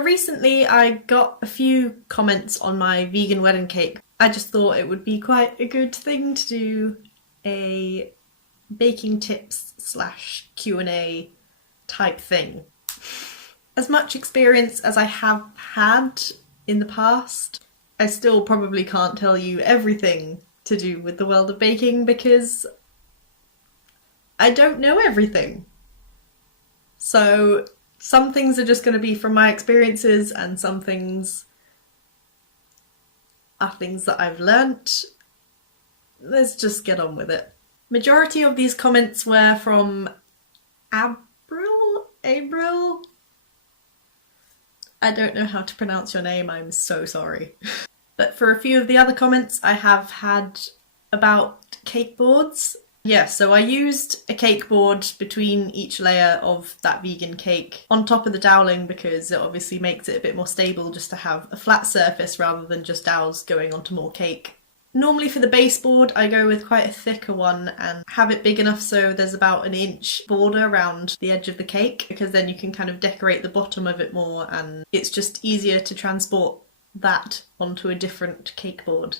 So recently I got a few comments on my vegan wedding cake. I just thought it would be quite a good thing to do a baking tips / Q&A type thing. As much experience as I have had in the past, I still probably can't tell you everything to do with the world of baking because I don't know everything. So some things are just going to be from my experiences and some things are things that I've learnt. Let's just get on with it. Majority of these comments were from April? I don't know how to pronounce your name, I'm so sorry. But for a few of the other comments I have had about cake boards. Yeah, so I used a cake board between each layer of that vegan cake on top of the doweling because it obviously makes it a bit more stable just to have a flat surface rather than just dowels going onto more cake. Normally for the baseboard I go with quite a thicker one and have it big enough so there's about an inch border around the edge of the cake because then you can kind of decorate the bottom of it more and it's just easier to transport that onto a different cake board.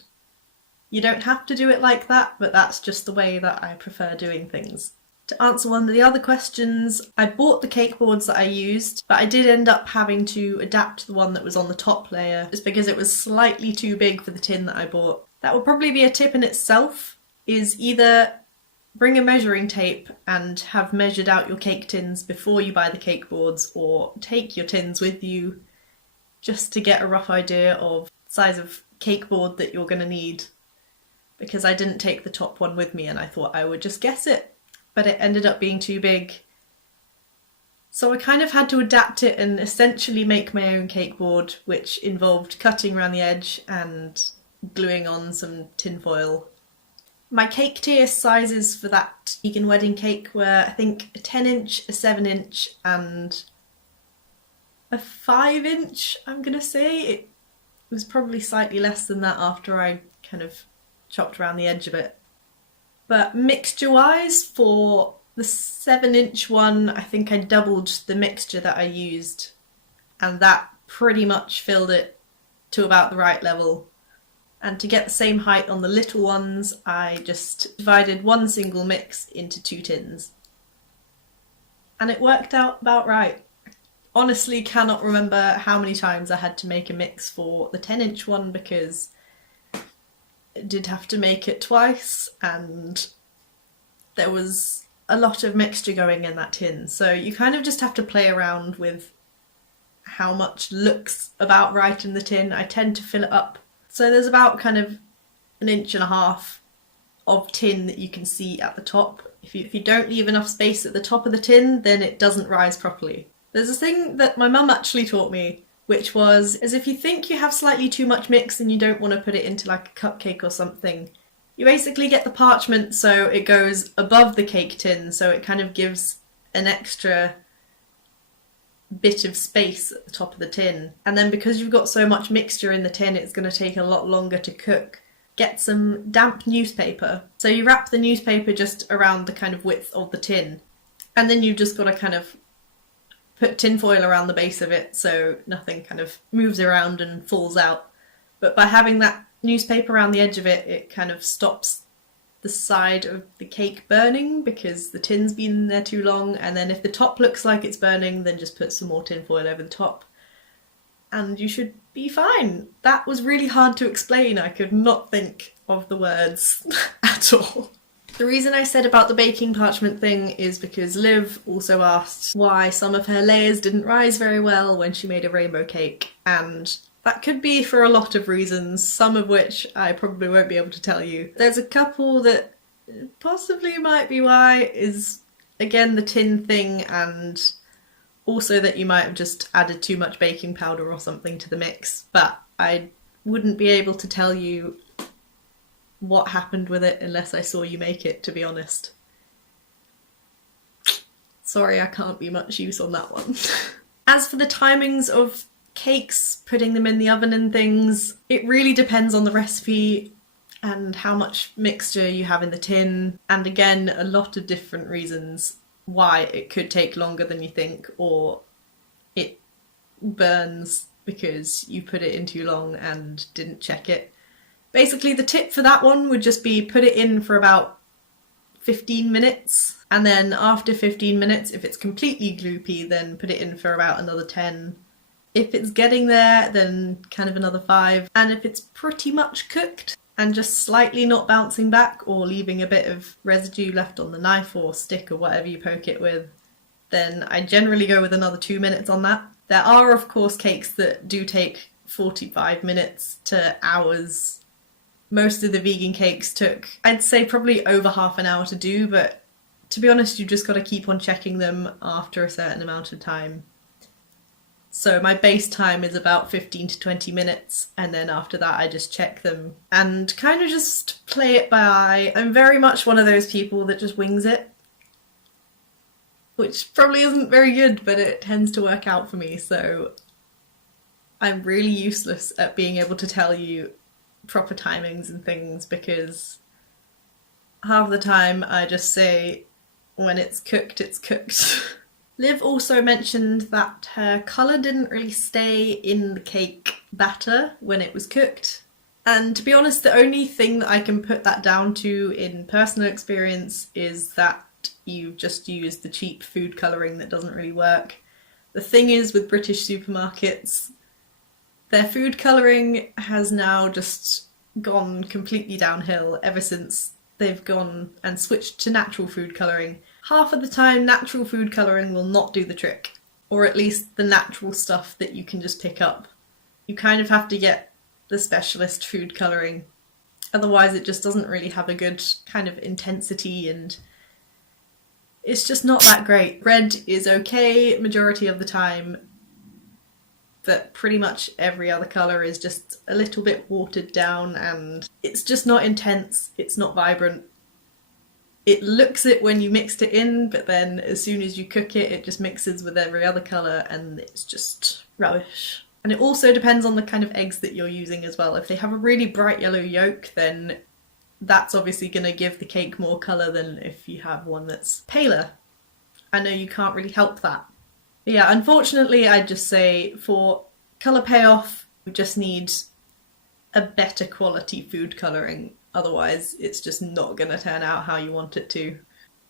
You don't have to do it like that, but that's just the way that I prefer doing things. To answer one of the other questions, I bought the cake boards that I used, but I did end up having to adapt the one that was on the top layer just because it was slightly too big for the tin that I bought. That would probably be a tip in itself, is either bring a measuring tape and have measured out your cake tins before you buy the cake boards, or take your tins with you just to get a rough idea of the size of cake board that you're going to need. Because I didn't take the top one with me and I thought I would just guess it, but it ended up being too big. So I kind of had to adapt it and essentially make my own cake board, which involved cutting around the edge and gluing on some tinfoil. My cake tier sizes for that vegan wedding cake were I think a 10-inch, a 7-inch and a 5-inch, I'm gonna say. It was probably slightly less than that after I kind of chopped around the edge of it. But mixture wise, for the 7-inch one, I think I doubled the mixture that I used and that pretty much filled it to about the right level. And to get the same height on the little ones, I just divided one single mix into 2 tins. And it worked out about right. Honestly cannot remember how many times I had to make a mix for the 10-inch one because did have to make it twice and there was a lot of mixture going in that tin, so you kind of just have to play around with how much looks about right in the tin. I tend to fill it up so there's about kind of 1.5 inches of tin that you can see at the top. If you don't leave enough space at the top of the tin, then it doesn't rise properly. There's a thing that my mum actually taught me, which was, as if you think you have slightly too much mix and you don't want to put it into like a cupcake or something, you basically get the parchment so it goes above the cake tin, so it kind of gives an extra bit of space at the top of the tin. And then because you've got so much mixture in the tin, it's going to take a lot longer to cook. Get some damp newspaper. So you wrap the newspaper just around the kind of width of the tin, and then you've just got to kind of put tinfoil around the base of it so nothing kind of moves around and falls out. But by having that newspaper around the edge of it, it kind of stops the side of the cake burning because the tin's been in there too long, and then if the top looks like it's burning, then just put some more tinfoil over the top and you should be fine. That was really hard to explain. I could not think of the words at all. The reason I said about the baking parchment thing is because Liv also asked why some of her layers didn't rise very well when she made a rainbow cake, and that could be for a lot of reasons, some of which I probably won't be able to tell you. There's a couple that possibly might be why, is again the tin thing, and also that you might have just added too much baking powder or something to the mix, but I wouldn't be able to tell you what happened with it unless I saw you make it, to be honest. Sorry, I can't be much use on that one. As for the timings of cakes, putting them in the oven and things, it really depends on the recipe and how much mixture you have in the tin, and again, a lot of different reasons why it could take longer than you think, or it burns because you put it in too long and didn't check it. Basically, the tip for that one would just be put it in for about 15 minutes, and then after 15 minutes, if it's completely gloopy, then put it in for about another 10. If it's getting there, then kind of another 5. And if it's pretty much cooked and just slightly not bouncing back or leaving a bit of residue left on the knife or stick or whatever you poke it with, then I generally go with another 2 minutes on that. There are, of course, cakes that do take 45 minutes to hours. Most of the vegan cakes took, I'd say, probably over half an hour to do, but to be honest, you've just got to keep on checking them after a certain amount of time. So my base time is about 15 to 20 minutes, and then after that I just check them and kind of just play it by eye. I'm very much one of those people that just wings it, which probably isn't very good, but it tends to work out for me, so I'm really useless at being able to tell you proper timings and things, because half the time I just say when it's cooked, it's cooked. Liv also mentioned that her colour didn't really stay in the cake batter when it was cooked. And to be honest, the only thing that I can put that down to in personal experience is that you've just used the cheap food colouring that doesn't really work. The thing is with British supermarkets, their food colouring has now just gone completely downhill ever since they've gone and switched to natural food colouring. Half of the time, natural food colouring will not do the trick, or at least the natural stuff that you can just pick up. You kind of have to get the specialist food colouring, otherwise it just doesn't really have a good kind of intensity, and it's just not that great. Red is okay majority of the time, but pretty much every other colour is just a little bit watered down, and it's just not intense, it's not vibrant. It looks it when you mixed it in, but then as soon as you cook it, it just mixes with every other colour and it's just rubbish. And it also depends on the kind of eggs that you're using as well. If they have a really bright yellow yolk, then that's obviously going to give the cake more colour than if you have one that's paler. I know you can't really help that. But yeah, unfortunately, I'd just say for colour payoff, you just need a better quality food colouring. Otherwise, it's just not going to turn out how you want it to.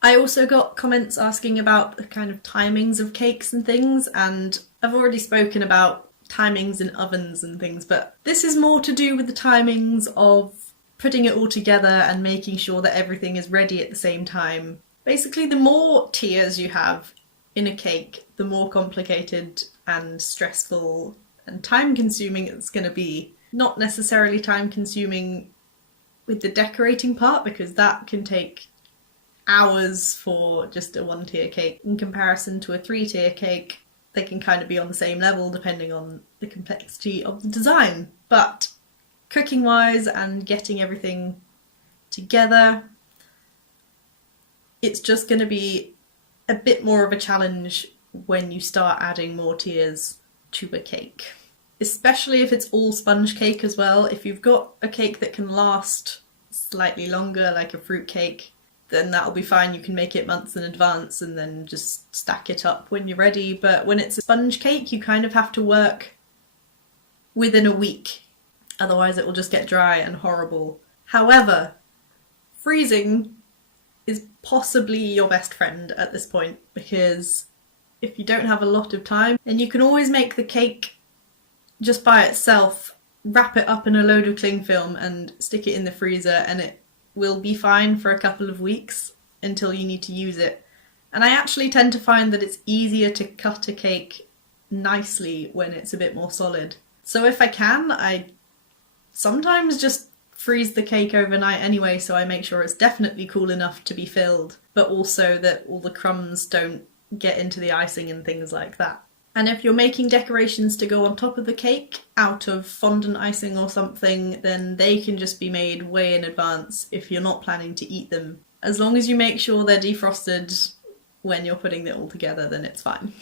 I also got comments asking about the kind of timings of cakes and things, and I've already spoken about timings in ovens and things, but this is more to do with the timings of putting it all together and making sure that everything is ready at the same time. Basically, the more tiers you have in a cake, the more complicated and stressful and time-consuming it's going to be. Not necessarily time-consuming with the decorating part, because that can take hours for just a 1-tier cake. In comparison to a 3-tier cake, they can kind of be on the same level depending on the complexity of the design. But cooking-wise and getting everything together, it's just going to be a bit more of a challenge when you start adding more tiers to a cake. Especially if it's all sponge cake as well. If you've got a cake that can last slightly longer, like a fruit cake, then that'll be fine. You can make it months in advance and then just stack it up when you're ready. But when it's a sponge cake, you kind of have to work within a week. Otherwise it will just get dry and horrible. However, freezing is possibly your best friend at this point, because if you don't have a lot of time, then you can always make the cake just by itself, wrap it up in a load of cling film and stick it in the freezer, and it will be fine for a couple of weeks until you need to use it. And I actually tend to find that it's easier to cut a cake nicely when it's a bit more solid. So if I can, I sometimes just freeze the cake overnight anyway, so I make sure it's definitely cool enough to be filled, but also that all the crumbs don't get into the icing and things like that. And if you're making decorations to go on top of the cake out of fondant icing or something, then they can just be made way in advance if you're not planning to eat them. As long as you make sure they're defrosted when you're putting it all together, then it's fine.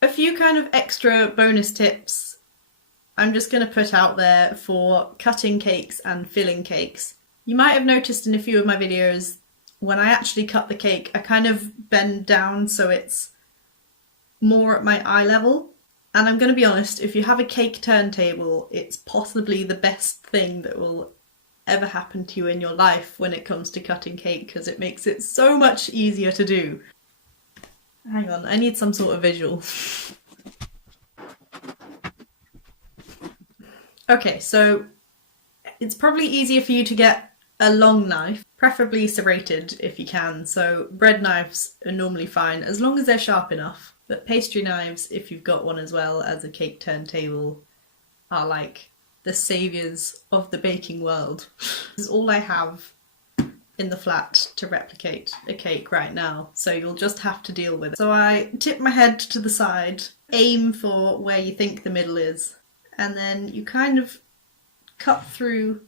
A few kind of extra bonus tips I'm just going to put out there for cutting cakes and filling cakes. You might have noticed in a few of my videos, when I actually cut the cake, I kind of bend down so it's more at my eye level, And I'm going to be honest, if you have a cake turntable, it's possibly the best thing that will ever happen to you in your life when it comes to cutting cake, because it makes it so much easier to do. Hang on, I need some sort of visual. Okay, so it's probably easier for you to get a long knife, preferably serrated if you can. So bread knives are normally fine as long as they're sharp enough. But pastry knives, if you've got one as well as a cake turntable, are like the saviours of the baking world. This is all I have in the flat to replicate a cake right now, so you'll just have to deal with it. So I tip my head to the side, aim for where you think the middle is, and then you kind of cut through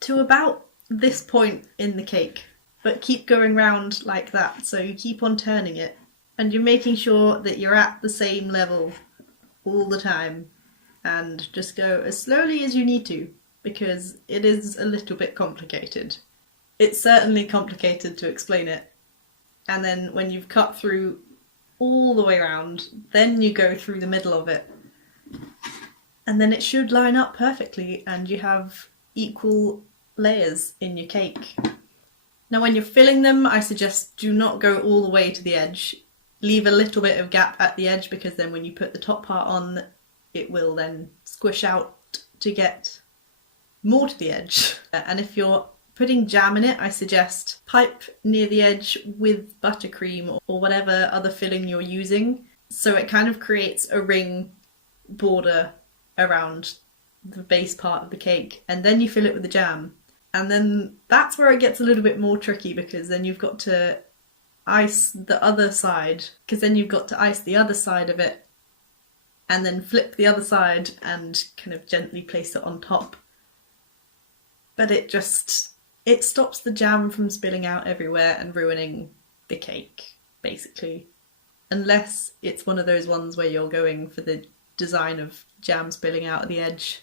to about this point in the cake, but keep going round like that, so you keep on turning it, and you're making sure that you're at the same level all the time, and just go as slowly as you need to, because it is a little bit complicated. It's certainly complicated to explain it. And then when you've cut through all the way around, then you go through the middle of it. And then it should line up perfectly and you have equal layers in your cake. Now when you're filling them, I suggest do not go all the way to the edge. Leave a little bit of gap at the edge, because then when you put the top part on, it will then squish out to get more to the edge. And if you're putting jam in it, I suggest pipe near the edge with buttercream or whatever other filling you're using, so it kind of creates a ring border around the base part of the cake, and then you fill it with the jam. And then that's where it gets a little bit more tricky, because then you've got to ice the other side, of it, and then flip the other side and kind of gently place it on top. But it stops the jam from spilling out everywhere and ruining the cake, basically. Unless it's one of those ones where you're going for the design of jam spilling out at the edge.